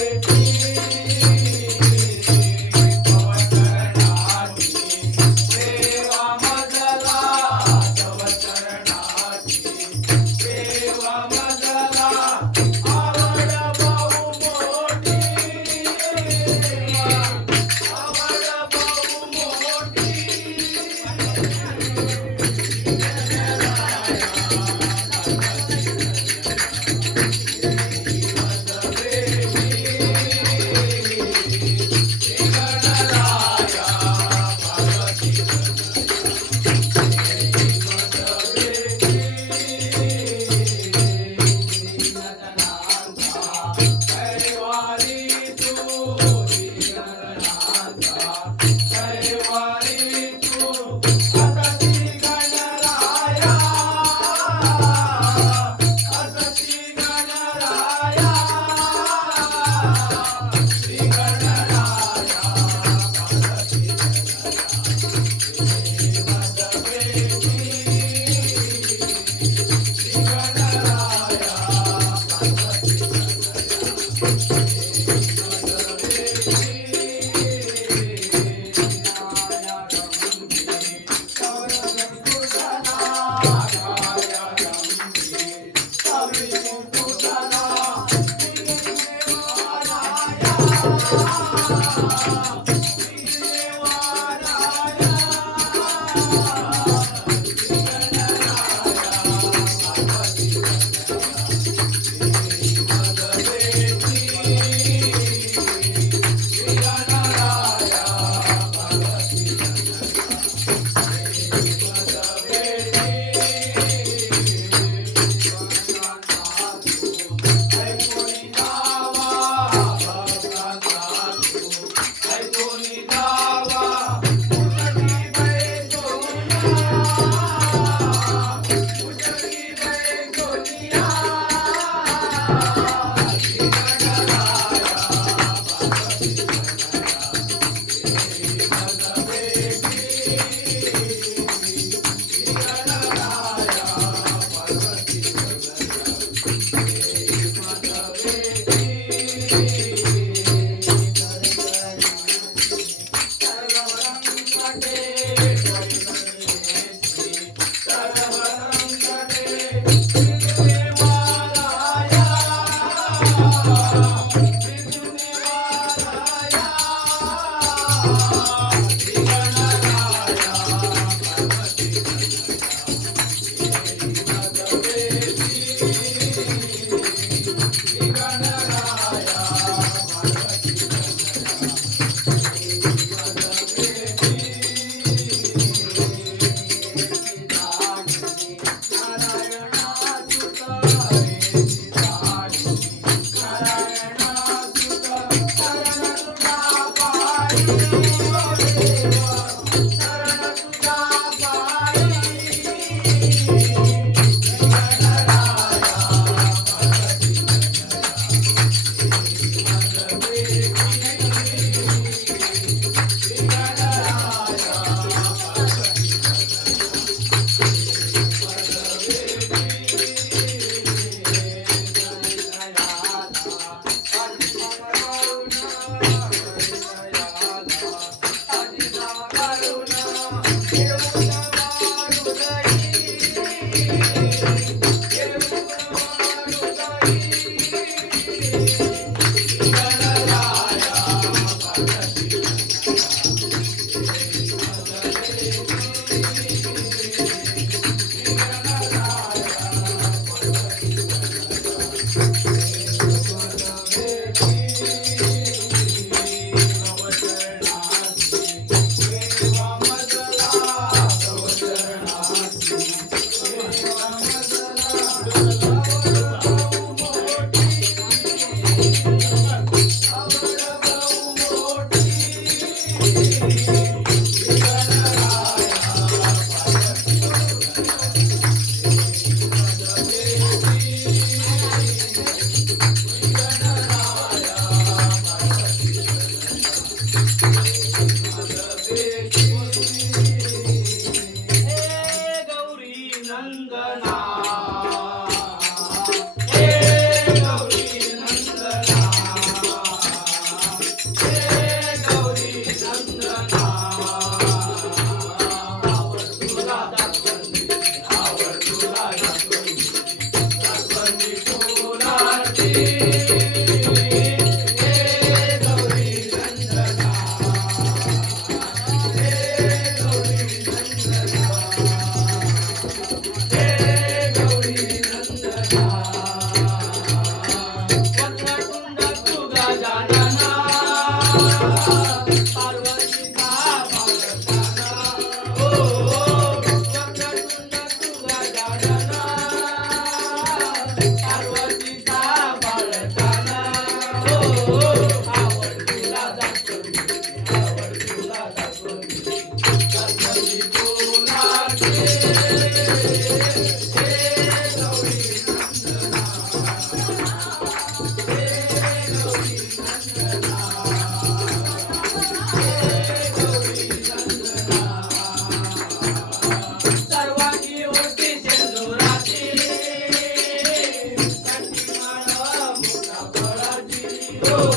Thank you.